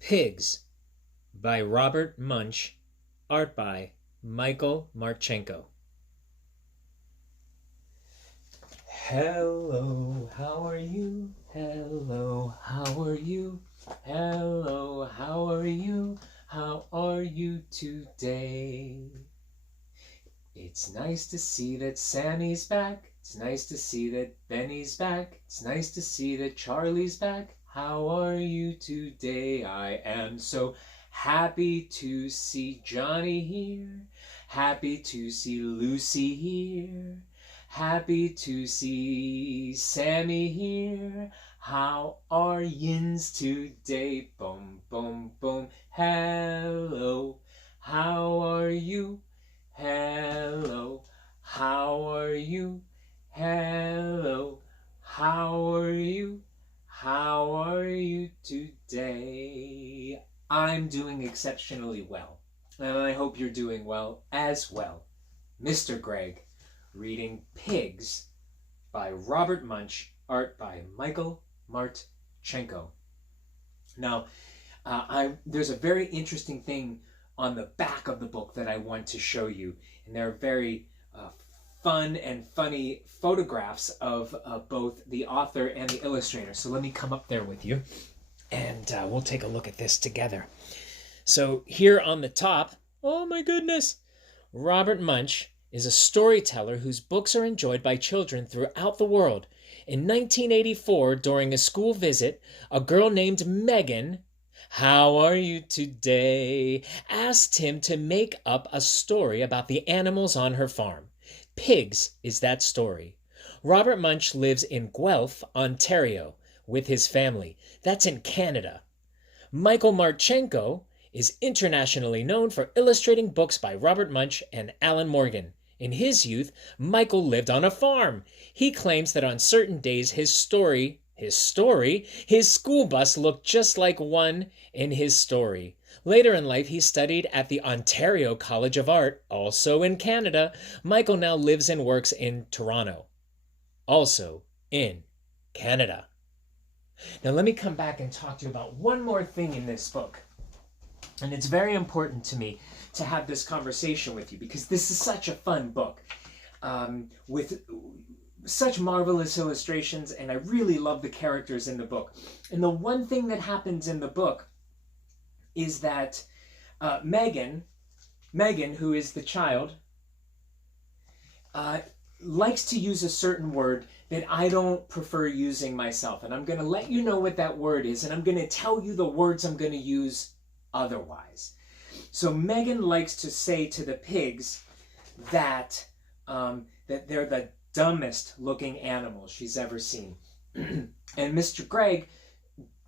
Pigs by Robert Munsch, art by Michael Martchenko. Hello, how are you? Hello, how are you? Hello, how are you? How are you today? It's nice to see that Sammy's back. It's nice to see that Benny's back. It's nice to see that Charlie's back. How are you today? I am so happy to see Johnny here. Happy to see Lucy here. Happy to see Sammy here. How are yinz today? Boom, boom, boom. Hello. How are you? Hello. How are you? Hello. How are you? How are you today? I'm doing exceptionally well, and I hope you're doing well as well. Mr. Greg, reading Pigs by Robert Munsch, art by Michael Martchenko. Now, there's a very interesting thing on the back of the book that I want to show you, and there are very fun and funny photographs of both the author and the illustrator. So let me come up there with you, and we'll take a look at this together. So here on the top, oh my goodness, Robert Munsch is a storyteller whose books are enjoyed by children throughout the world. In 1984, during a school visit, a girl named Megan, how are you today, asked him to make up a story about the animals on her farm. Pigs is that story. Robert Munsch lives in Guelph, Ontario, with his family. That's in Canada. Michael Martchenko is internationally known for illustrating books by Robert Munsch and Alan Morgan. In his youth, Michael lived on a farm. He claims that on certain days his school bus looked just like one in his story. Later in life, he studied at the Ontario College of Art, also in Canada. Michael now lives and works in Toronto, also in Canada. Now let me come back and talk to you about one more thing in this book. And it's very important to me to have this conversation with you because this is such a fun book with such marvelous illustrations, and I really love the characters in the book. And the one thing that happens in the book is that Megan, who is the child, likes to use a certain word that I don't prefer using myself. And I'm going to let you know what that word is, and I'm going to tell you the words I'm going to use otherwise. So Megan likes to say to the pigs that that they're the dumbest looking animals she's ever seen. And Mr. Greg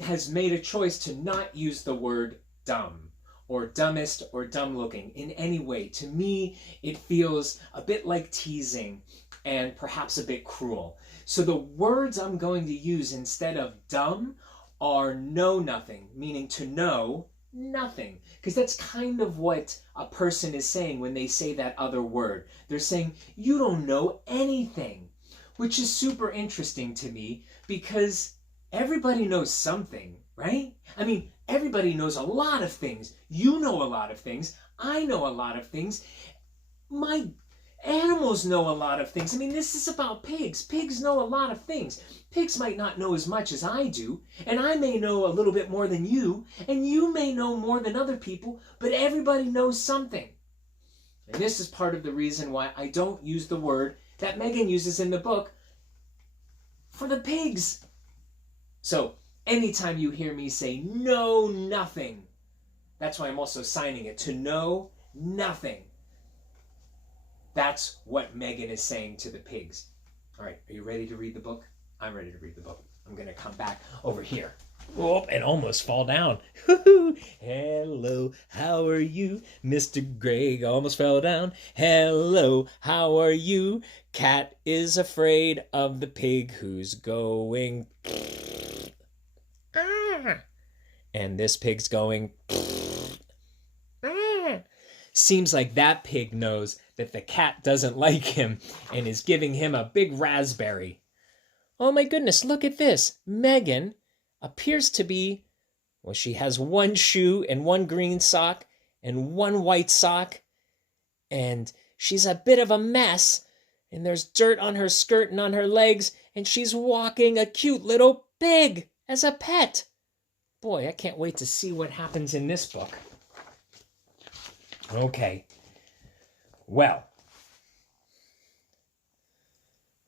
has made a choice to not use the word dumb or dumbest or dumb looking in any way. To me, it feels a bit like teasing and perhaps a bit cruel. So the words I'm going to use instead of dumb are know nothing, meaning to know nothing, because that's kind of what a person is saying when they say that other word. They're saying you don't know anything, which is super interesting to me because everybody knows something, right? I mean, everybody knows a lot of things. You know a lot of things. I know a lot of things. My animals know a lot of things. I mean, this is about pigs. Pigs know a lot of things. Pigs might not know as much as I do, and I may know a little bit more than you, and you may know more than other people, but everybody knows something. And this is part of the reason why I don't use the word that Megan uses in the book for the pigs. So anytime you hear me say know nothing, that's why I'm also signing it to know nothing. That's what Megan is saying to the pigs. All right, are you ready to read the book? I'm ready to read the book. I'm going to come back over here. Oh, and almost fall down. Hello, how are you? Mr. Greg almost fell down. Hello, how are you? Cat is afraid of the pig who's going... And this pig's going... Seems like that pig knows that the cat doesn't like him and is giving him a big raspberry. Oh my goodness, look at this. Megan appears to be Well, she has one shoe and one green sock and one white sock, and she's a bit of a mess, and there's dirt on her skirt and on her legs, and she's walking a cute little pig as a pet. Boy, I can't wait to see what happens in this book. Okay. Well,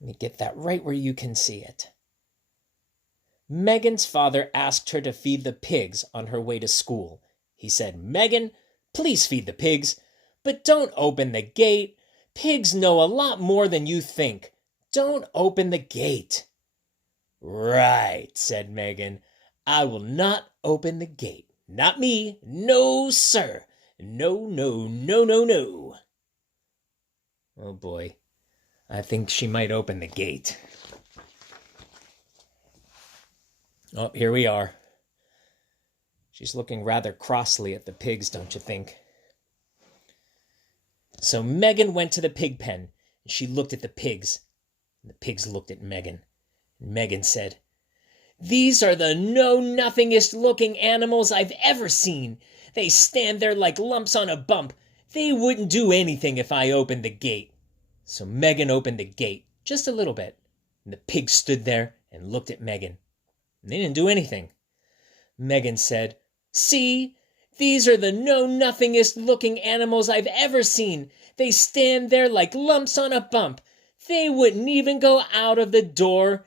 let me get that right where you can see it. Megan's father asked her to feed the pigs on her way to school. He said, "Megan, please feed the pigs, but don't open the gate. Pigs know a lot more than you think. Don't open the gate." "Right," said Megan. "I will not open the gate. Not me. No, sir. No, no, no, no, no." Oh boy, I think she might open the gate. Oh, here we are. She's looking rather crossly at the pigs, don't you think? So Megan went to the pig pen, and she looked at the pigs. And the pigs looked at Megan. And Megan said, "These are the know-nothingest looking animals I've ever seen. They stand there like lumps on a bump. They wouldn't do anything if I opened the gate." So Megan opened the gate, just a little bit. And the pigs stood there and looked at Megan. And they didn't do anything. Megan said, "See, these are the know-nothingest looking animals I've ever seen. They stand there like lumps on a bump. They wouldn't even go out of the door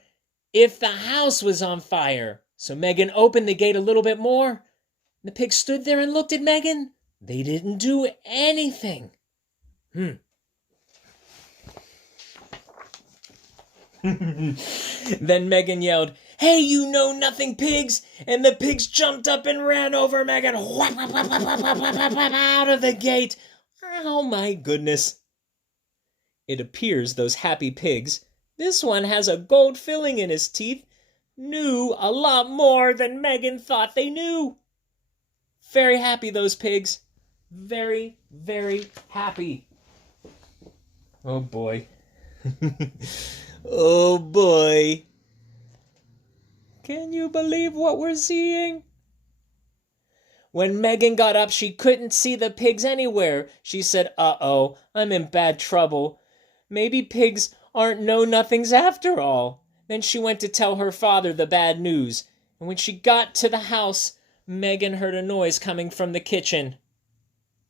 if the house was on fire." So Megan opened the gate a little bit more. The pigs stood there and looked at Megan. They didn't do anything. Then Megan yelled, "Hey, you know-nothing pigs!" And the pigs jumped up and ran over Megan. Whap, whap, whap, whap, whap, whap, whap, whap, out of the gate. Oh my goodness. It appears those happy pigs, this one has a gold filling in his teeth, knew a lot more than Megan thought they knew. Very happy, those pigs. Very, very happy. Oh boy. Oh boy. Can you believe what we're seeing? When Megan got up, she couldn't see the pigs anywhere. She said, "Uh-oh, I'm in bad trouble. Maybe pigs aren't know-nothings after all." Then she went to tell her father the bad news. And when she got to the house, Megan heard a noise coming from the kitchen.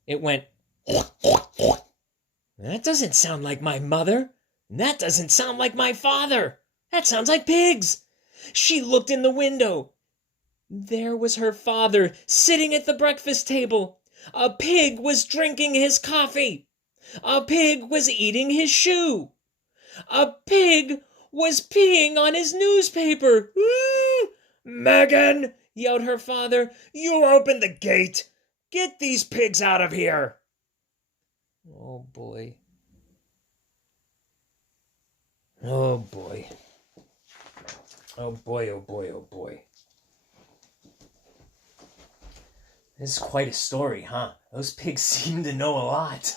It went, "That doesn't sound like my mother. That doesn't sound like my father. That sounds like pigs." She looked in the window. There was her father sitting at the breakfast table. A pig was drinking his coffee. A pig was eating his shoe. A pig was peeing on his newspaper. "Megan," yelled her father, "you open the gate. Get these pigs out of here." Oh boy. Oh boy. Oh boy, oh boy, oh boy. This is quite a story, huh? Those pigs seem to know a lot.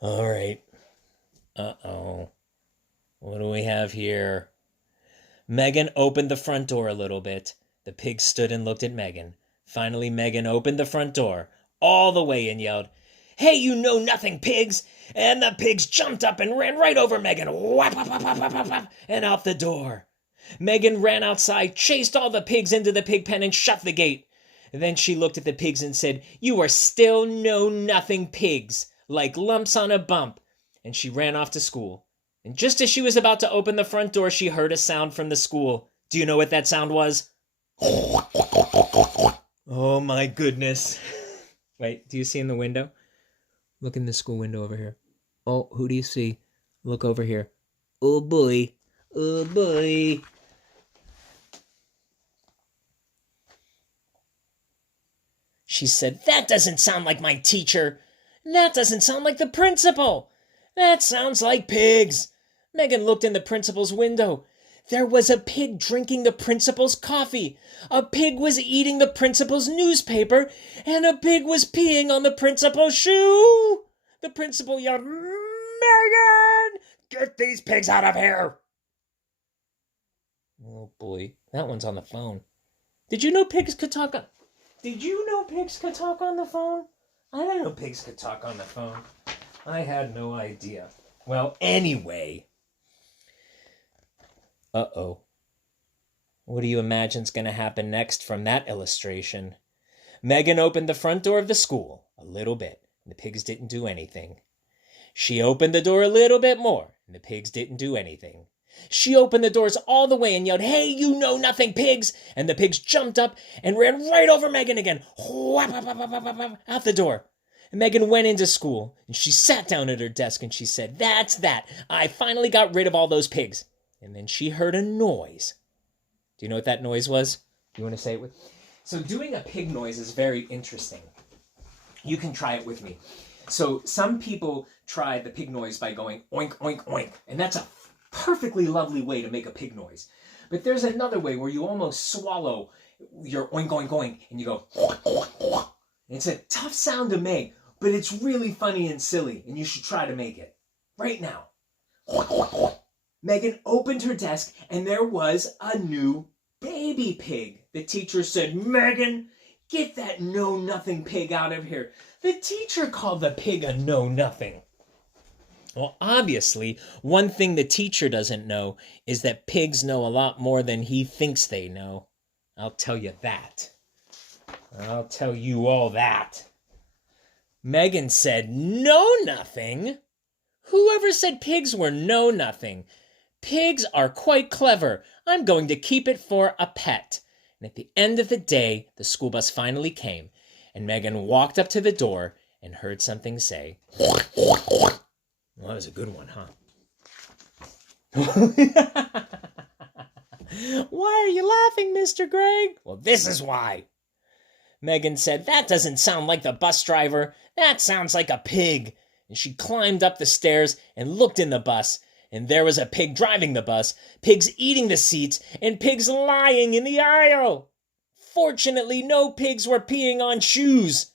All right. Uh-oh. What do we have here? Megan opened the front door a little bit. The pigs stood and looked at Megan. Finally, Megan opened the front door all the way and yelled, "Hey, you know-nothing pigs!" And the pigs jumped up and ran right over Megan. Whap, whap, whap, whap, whap, whap, and out the door. Megan ran outside, chased all the pigs into the pig pen, and shut the gate. Then she looked at the pigs and said, "You are still know-nothing pigs, like lumps on a bump." And she ran off to school. And just as she was about to open the front door, she heard a sound from the school. Do you know what that sound was? Oh my goodness. Wait, do you see in the window? Look in the school window over here. Oh, who do you see? Look over here. Oh boy. Oh boy. She said, "That doesn't sound like my teacher. That doesn't sound like the principal. That sounds like pigs." Megan looked in the principal's window. There was a pig drinking the principal's coffee. A pig was eating the principal's newspaper. And a pig was peeing on the principal's shoe. The principal yelled, "Megan, get these pigs out of here." Oh boy, that one's on the phone. Did you know pigs could talk on... Did you know pigs could talk on the phone? I didn't know pigs could talk on the phone. I had no idea. Well, anyway. Uh-oh. What do you imagine's going to happen next from that illustration? Megan opened the front door of the school a little bit, and the pigs didn't do anything. She opened the door a little bit more, and the pigs didn't do anything. She opened the doors all the way and yelled, "Hey, you know-nothing pigs!" And the pigs jumped up and ran right over Megan again, out the door. And Megan went into school, and she sat down at her desk, and she said, "That's that. I finally got rid of all those pigs." And then she heard a noise. Do you know what that noise was? Do you want to say it with? So doing a pig noise is very interesting. You can try it with me. So some people try the pig noise by going oink, oink, oink. And that's a perfectly lovely way to make a pig noise. But there's another way where you almost swallow your oink, oink, oink, and you go oink, oink, oink. It's a tough sound to make, but it's really funny and silly, and you should try to make it right now. Oink, oink, oink. Megan opened her desk, and there was a new baby pig. The teacher said, "Megan, get that know-nothing pig out of here." The teacher called the pig a know-nothing. Well, obviously, one thing the teacher doesn't know is that pigs know a lot more than he thinks they know. I'll tell you that. I'll tell you all that. Megan said, "Know-nothing? Whoever said pigs were know-nothing? Pigs are quite clever. I'm going to keep it for a pet." And at the end of the day, the school bus finally came, and Megan walked up to the door and heard something say, "Well, that was a good one, huh?" "Why are you laughing, Mr. Gregg?" "Well, this is why." Megan said, "That doesn't sound like the bus driver. That sounds like a pig." And she climbed up the stairs and looked in the bus, and there was a pig driving the bus, pigs eating the seats, and pigs lying in the aisle. Fortunately, no pigs were peeing on shoes.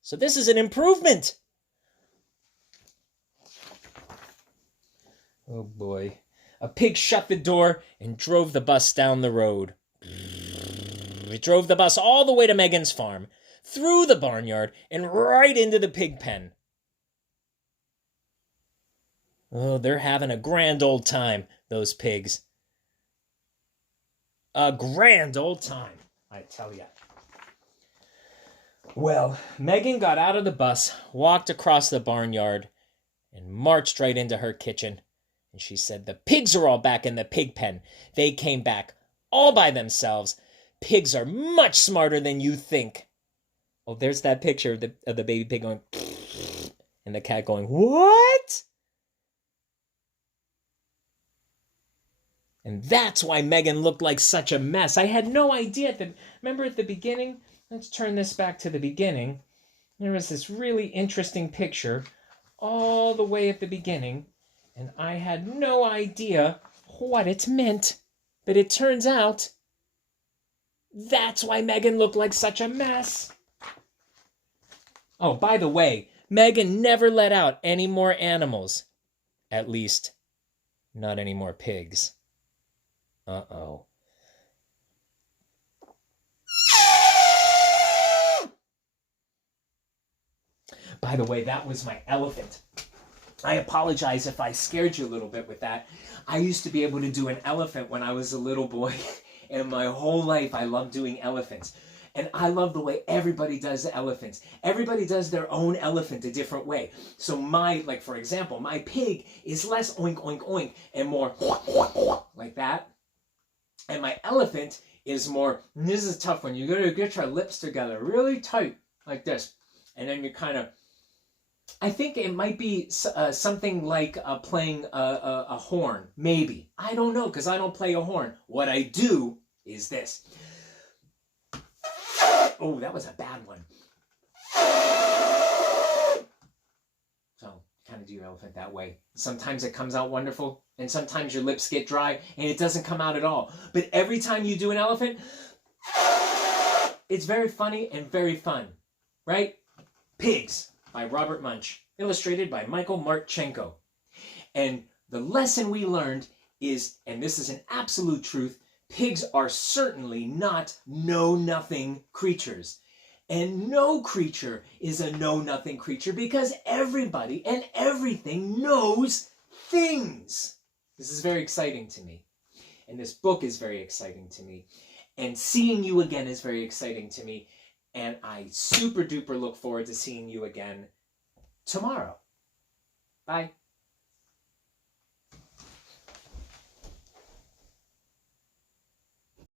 So this is an improvement. Oh boy. A pig shut the door and drove the bus down the road. It drove the bus all the way to Megan's farm, through the barnyard, and right into the pig pen. Oh, they're having a grand old time, those pigs. A grand old time, I tell ya. Well, Megan got out of the bus, walked across the barnyard, and marched right into her kitchen. And she said, "The pigs are all back in the pig pen. They came back all by themselves. Pigs are much smarter than you think." Oh, there's that picture of the baby pig going, and the cat going, "What?" And that's why Megan looked like such a mess. I had no idea. Remember at the beginning? Let's turn this back to the beginning. There was this really interesting picture all the way at the beginning, and I had no idea what it meant. But it turns out that's why Megan looked like such a mess. Oh, by the way, Megan never let out any more animals. At least, not any more pigs. Uh-oh. By the way, that was my elephant. I apologize if I scared you a little bit with that. I used to be able to do an elephant when I was a little boy, and my whole life I loved doing elephants. And I love the way everybody does the elephants. Everybody does their own elephant a different way. So for example, my pig is less oink, oink, oink, and more like that. And my elephant is more, this is a tough one. You gotta get your lips together really tight, like this. And then you kind of, I think it might be something like playing a horn, maybe. I don't know, because I don't play a horn. What I do is this. Oh, that was a bad one. So, kind of do your elephant that way. Sometimes it comes out wonderful, and sometimes your lips get dry, and it doesn't come out at all. But every time you do an elephant, it's very funny and very fun. Right? Pigs by Robert Mensch, illustrated by Michael Martchenko. And the lesson we learned is, and this is an absolute truth, pigs are certainly not know-nothing creatures. And no creature is a know-nothing creature because everybody and everything knows things. This is very exciting to me. And this book is very exciting to me. And seeing you again is very exciting to me. And I super duper look forward to seeing you again tomorrow. Bye.